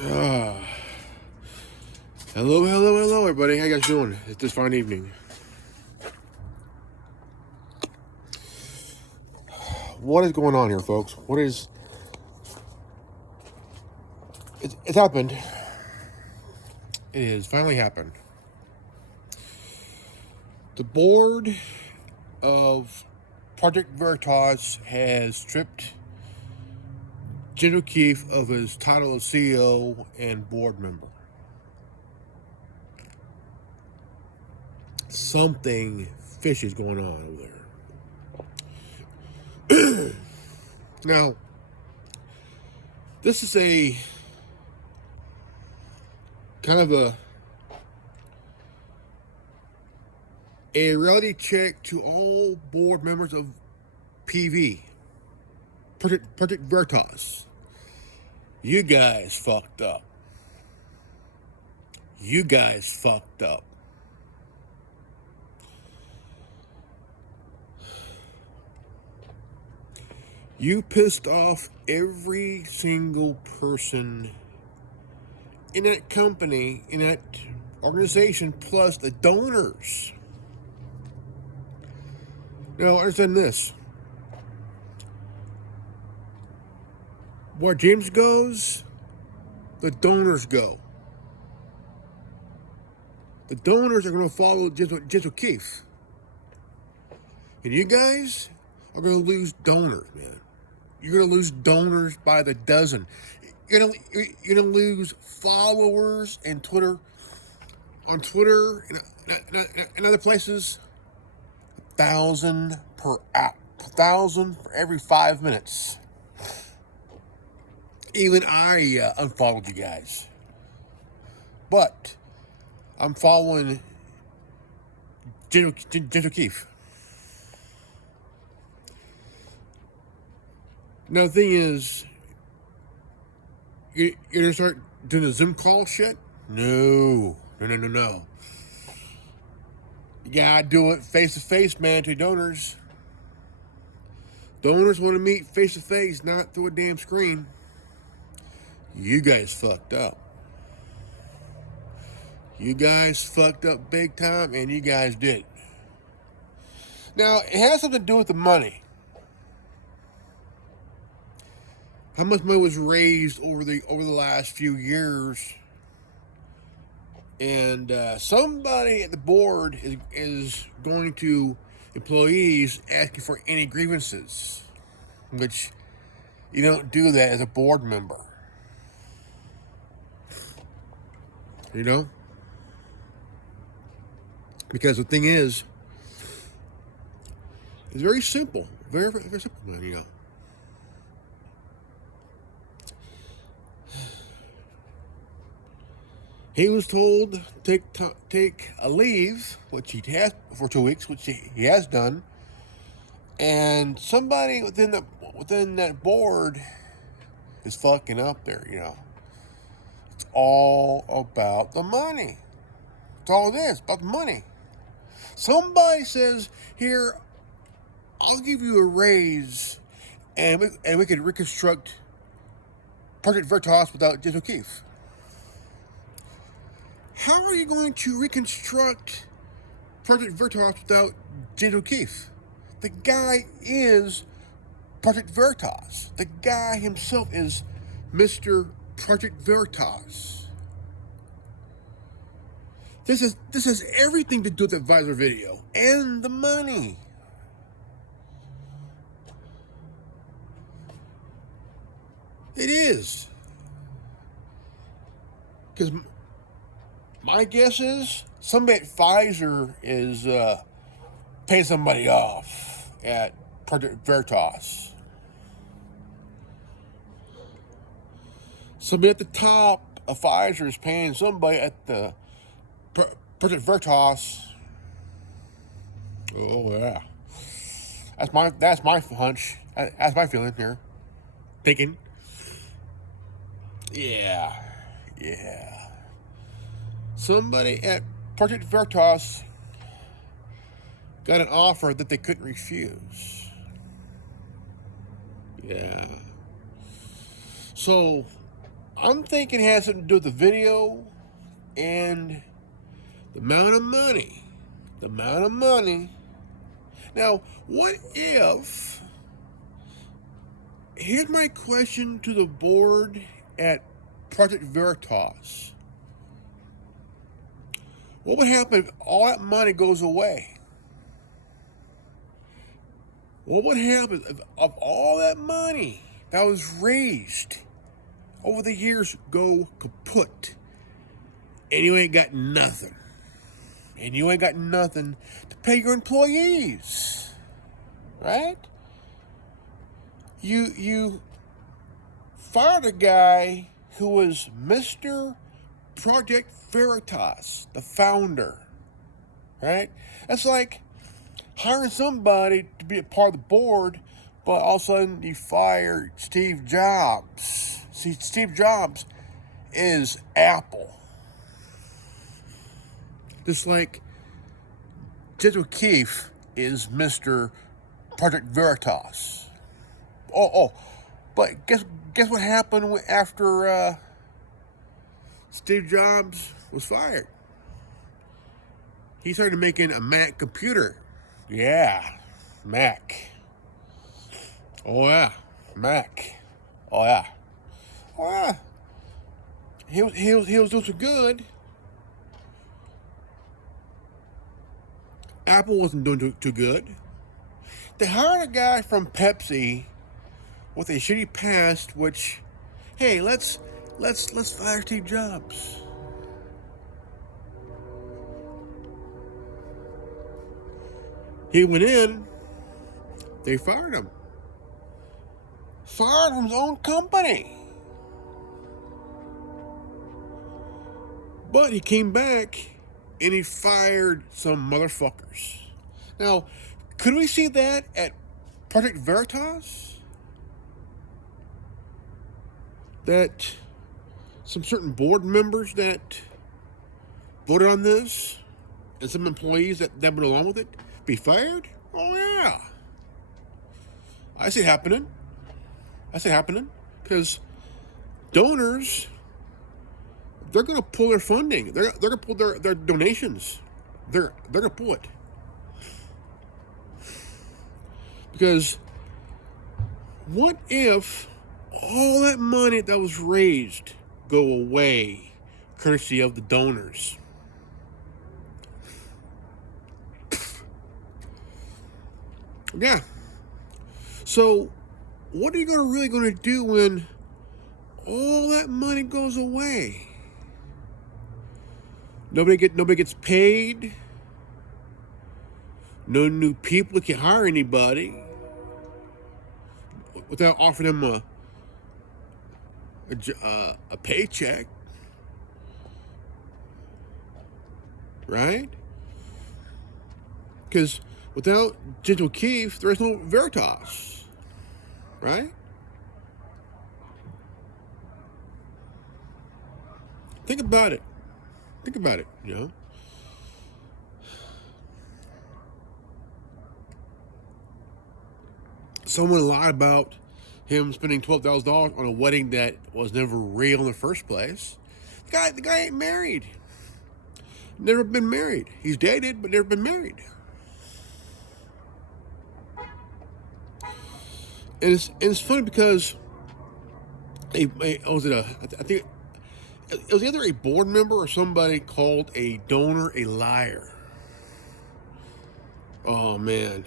Ah, hello, everybody. How you guys doing? It's this fine evening. What is going on here, folks? It's happened. It has finally happened. The board of Project Veritas has stripped Jim O'Keefe of his title of CEO and board member. Something fishy is going on over there. Now, this is a kind of a reality check to all board members of PV, Project Veritas. You guys fucked up. You guys fucked up. You pissed off every single person in that company, in that organization, plus the donors. Now, understand this. Where James goes, the donors go. The donors are going to follow James O'Keefe. And you guys are going to lose donors, man. You're going to lose donors by the dozen. You're going to lose followers and on Twitter and other places. 1,000 per app. 1,000 for every 5 minutes. Even I unfollowed you guys. But I'm following Jim O'Keefe. Now, the thing is, you're going to start doing the Zoom call shit? No. You gotta do it face to face, man, to donors. Donors want to meet face to face, not through a damn screen. You guys fucked up. You guys fucked up big time, and you guys did. Now, it has something to do with the money. How much money was raised over the last few years? And somebody at the board is going to employees asking for any grievances, which you don't do that as a board member. You know? Because the thing is, it's very simple. Very, very simple, man, you know. He was told to take a leave, which he has for 2 weeks, which he has done. And somebody within that board is fucking up there, you know. It's all about the money. It's all it is, about the money. Somebody says, here, I'll give you a raise, and we can reconstruct Project Veritas without James O'Keefe. How are you going to reconstruct Project Veritas without James O'Keefe? The guy is Project Veritas. The guy himself is Mr. Project Veritas. This has everything to do with the advisor video and the money. It is. Because my guess is somebody at Pfizer is paying somebody off at Project Veritas. Somebody at the top of Pfizer is paying somebody at the Project Veritas. Oh yeah, that's my hunch. That's my feeling here. Thinking. Yeah. Somebody at Project Veritas got an offer that they couldn't refuse. Yeah. So I'm thinking it has something to do with the video and the amount of money. The amount of money. Now, what if... Here's my question to the board at Project Veritas. What would happen if all that money goes away? What would happen if all that money that was raised over the years go kaput? And you ain't got nothing. And you ain't got nothing to pay your employees. Right? You fired a guy who was Mr. Project Veritas, the founder. Right? That's like hiring somebody to be a part of the board, but all of a sudden you fired Steve Jobs. See, Steve Jobs is Apple. Just like Judge O'Keefe is Mr. Project Veritas. But guess what happened after Steve Jobs was fired? He started making a Mac computer. Yeah, Mac. Oh yeah, Mac. Oh yeah. Oh yeah. He was doing so good. Apple wasn't doing too good. They hired a guy from Pepsi with a shitty past, which, hey, let's fire Steve Jobs. He went in, they fired him. Fired from his own company. But he came back and he fired some motherfuckers. Now, could we see that at Project Veritas? That some certain board members that voted on this and some employees that went along with it be fired? Oh yeah. I see it happening. Because donors, they're going to pull their funding. They're going to pull their donations. They're going to pull it. Because what if all that money that was raised go away courtesy of the donors? Yeah. So what are you really going to do when all that money goes away? Nobody gets paid. No new people can hire anybody without offering them a paycheck, right? Because without Judge O'Keefe, there is no Veritas, right? Think about it. You know. Someone lied about him spending $12,000 on a wedding that was never real in the first place. The guy ain't married. Never been married. He's dated, but never been married. And it's funny because I think it was either a board member or somebody called a donor a liar. Oh man.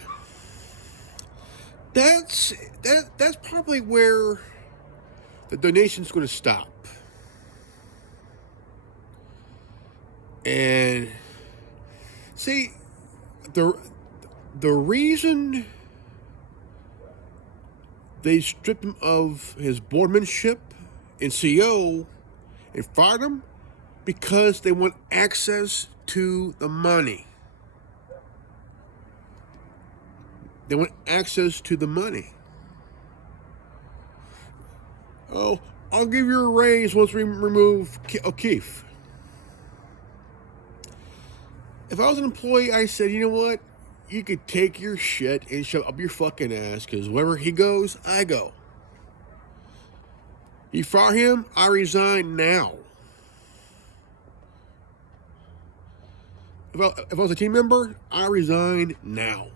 That's probably where the donation's going to stop. And see, the reason they stripped him of his boardmanship and CEO and fired him because they want access to the money. They want access to the money. Oh, I'll give you a raise once we remove O'Keefe. If I was an employee, I said, you know what? You could take your shit and shove up your fucking ass, because wherever he goes, I go. You fire him, I resign now. If I was a team member, I resign now.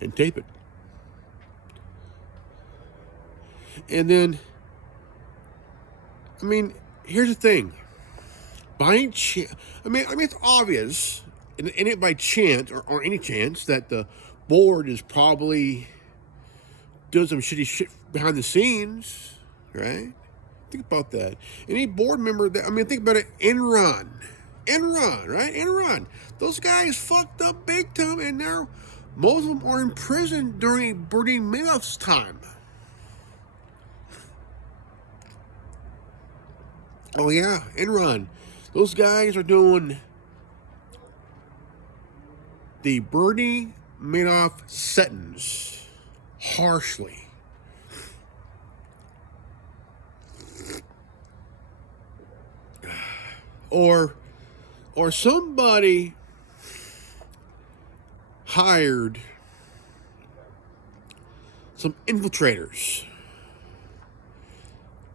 And tape it. And then, I mean, here's the thing. By chance, I mean, it's obvious, and it by chance or any chance that the board is probably doing some shitty shit behind the scenes, right? Think about that. Any board member that, I mean, think about it. Enron, right? Enron. Those guys fucked up big time, and now most of them are in prison during Bernie Madoff's time. Oh yeah, Enron. Those guys are doing the Bernie Madoff sentence harshly. Or somebody hired some infiltrators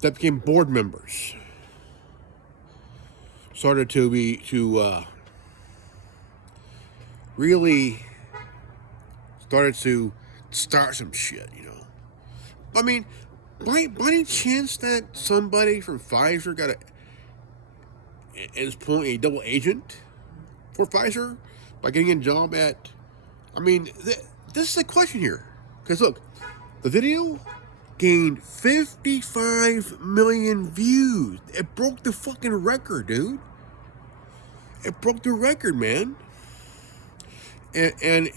that became board members. Started to really started to start some shit, you know. I mean, by any chance that somebody from Pfizer got at this point a double agent for Pfizer by getting a job at, I mean, this is the question here. Because look, the video gained 55 million views. It broke the fucking record, dude. It broke the record, man. And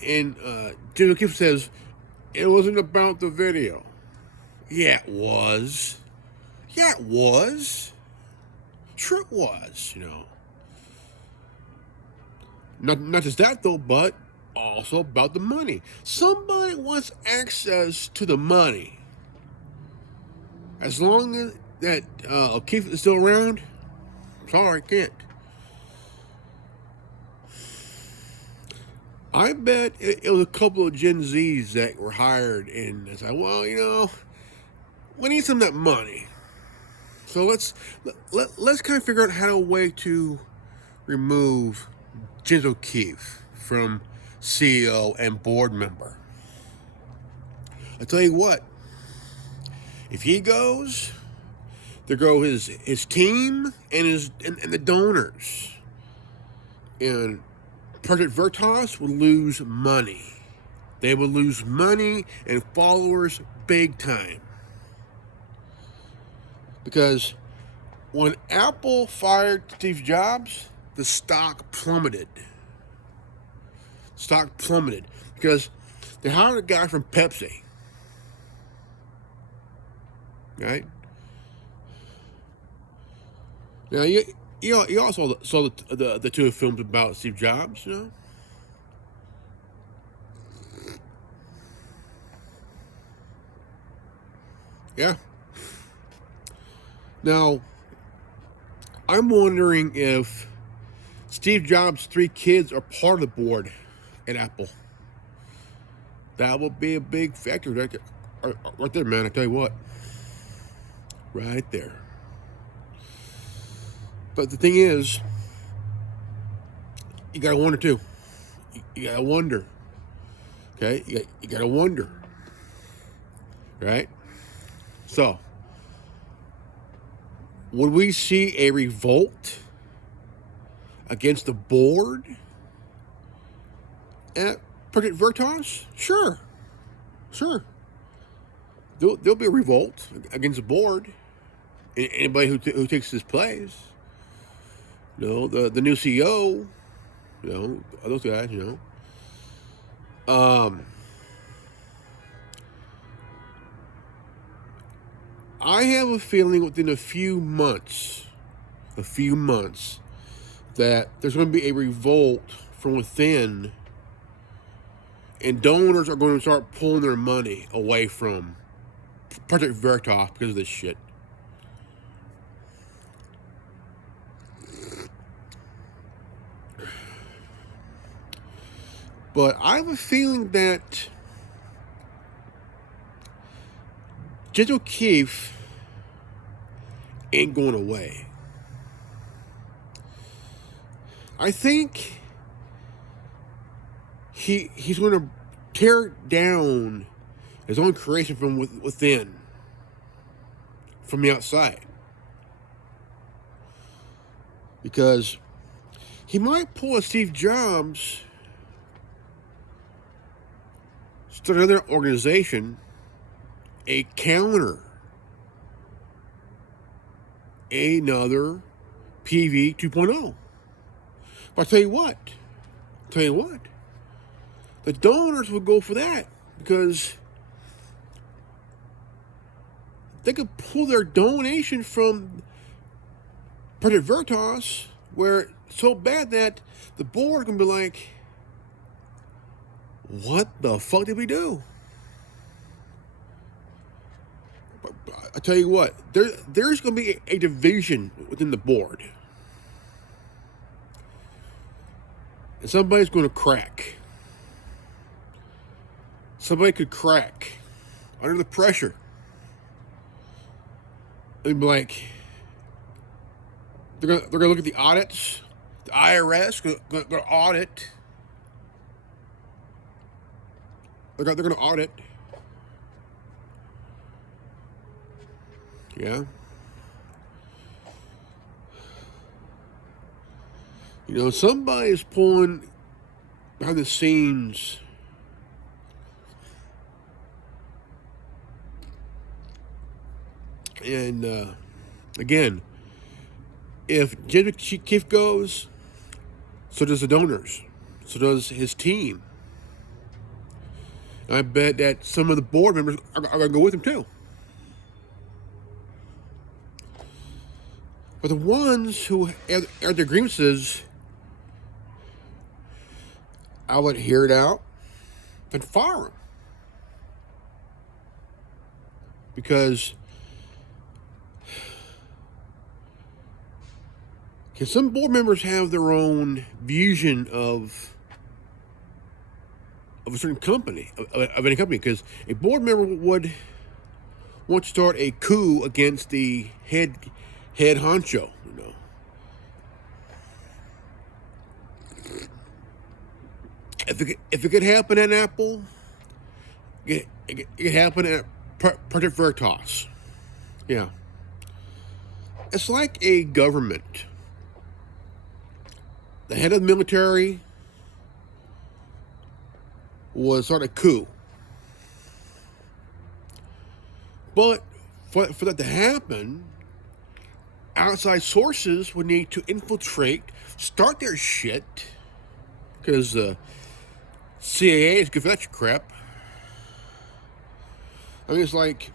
Jim O'Keefe says, it wasn't about the video. Yeah, it was. Yeah, it was. Sure it was, you know. Not just that, though, but also about the money. Somebody wants access to the money. As long as that O'Keefe is still around, sorry, can't. I bet it was a couple of Gen Zs that were hired, and they said, well, you know, we need some of that money. So let's kind of figure out how a way to remove James O'Keefe from CEO and board member. I tell you what, if he goes, there go his team and the donors, and Project Veritas would lose money. They would lose money and followers big time. Because when Apple fired Steve Jobs, the stock plummeted. Stock plummeted because they hired a guy from Pepsi. Right? Now, you also saw the two films about Steve Jobs, you know? Yeah. Now, I'm wondering if Steve Jobs' 3 kids are part of the board at Apple. That would be a big factor right there, man. I tell you what. Right there. But the thing is, you gotta wonder too. You gotta wonder. Okay? You gotta wonder. Right? So, would we see a revolt against the board at Project Veritas? Sure. There'll be a revolt against the board. Anybody who takes his place. You know, the new CEO, you know, those guys, you know. I have a feeling within a few months, that there's going to be a revolt from within, and donors are going to start pulling their money away from Project Veritas because of this shit. But I have a feeling that Judge O'Keefe ain't going away. I think he's going to tear down his own creation from within, from the outside. Because he might pull a Steve Jobs, start another organization, a counter, another PV 2.0. But I'll tell you what, the donors would go for that because they could pull their donation from Project Veritas, where it's so bad that the board can be like, what the fuck did we do? But I tell you what, there's going to be a division within the board. And somebody's going to crack. Somebody could crack under the pressure. And be like, they're gonna look at the audits. The IRS gonna audit. They're gonna audit. Yeah. You know, somebody's pulling behind the scenes. And again, if Jim Keefe goes, so does the donors, so does his team. And I bet that some of the board members are going to go with him too. But the ones who have their grievances, I would hear it out and fire them. Because some board members have their own vision of a certain company, of any company, because a board member would want to start a coup against the head honcho, you know. If it could happen at Apple, it could happen at Project Veritas. Yeah. It's like a government. The head of the military was sort of coup. But for that to happen, outside sources would need to infiltrate, start their shit, because the CIA is good for that crap. I mean, it's like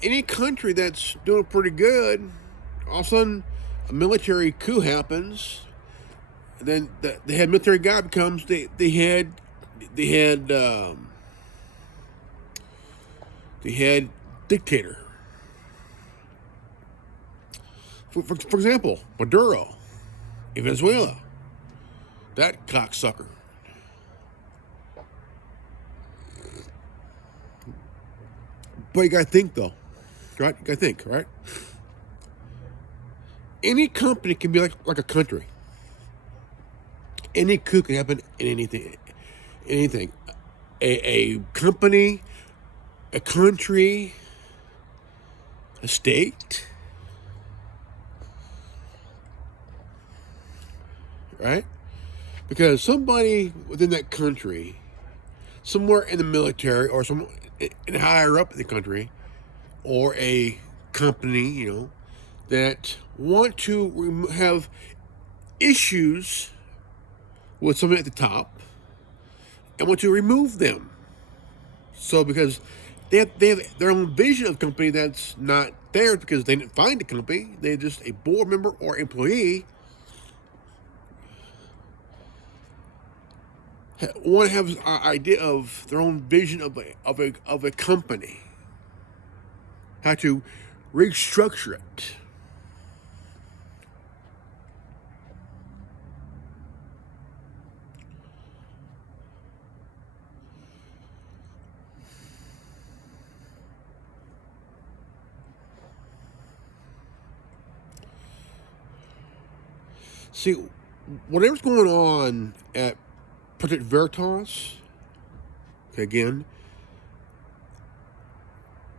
any country that's doing pretty good, all of a sudden a military coup happens, and then the head military guy becomes the head dictator. For example, Maduro in Venezuela, that cocksucker. But you gotta think though, right? You gotta think, right? Any company can be like a country. Any coup can happen in anything. A company, a country, a state, right? Because somebody within that country, somewhere in the military or some in higher up in the country, or a company, you know, that want to have issues with somebody at the top and want to remove them. So because they have their own vision of the company that's not theirs because they didn't find the company, they're just a board member or employee, want to have an idea of their own vision of a company, how to restructure it. See, whatever's going on at Project Veritas, okay, again,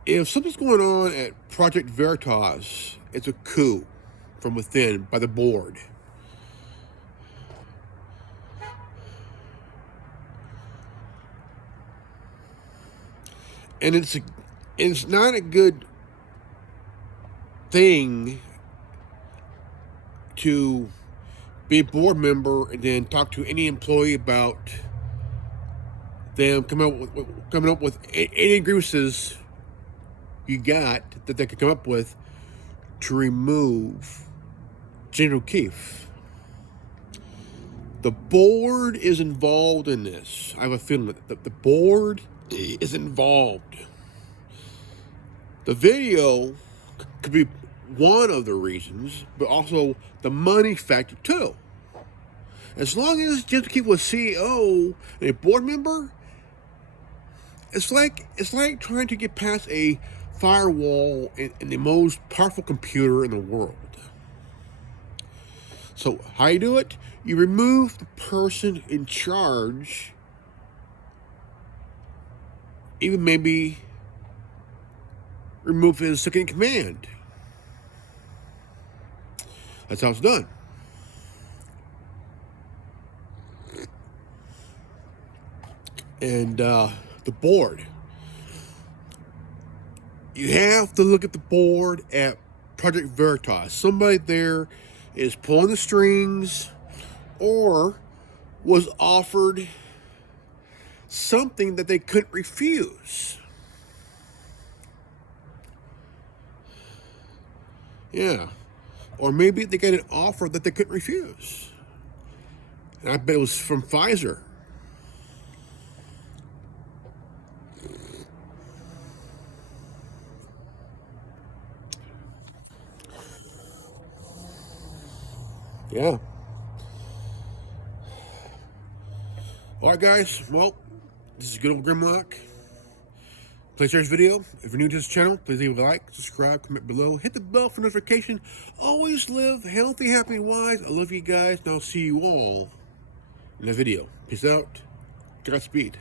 if something's going on at Project Veritas, it's a coup from within by the board. And it's not a good thing to be a board member and then talk to any employee about them coming up with any grievances you got that they could come up with to remove General Keefe. The board is involved in this. I have a feeling that the board is involved. The video could be one of the reasons, but also the money factor too. As long as General Keefe was CEO and a board member, it's like trying to get past a firewall in the most powerful computer in the world. So how you do it? You remove the person in charge, even maybe remove his second in command. That's how it's done. And the board. You have to look at the board at Project Veritas. Somebody there is pulling the strings or was offered something that they couldn't refuse. Yeah. Or maybe they got an offer that they couldn't refuse. And I bet it was from Pfizer. Yeah. All right, guys. Well, this is good old Grimlock. Please share this video. If you're new to this channel, please leave a like, subscribe, comment below, hit the bell for notification. Always live healthy, happy, and wise. I love you guys, and I'll see you all in the video. Peace out. Godspeed.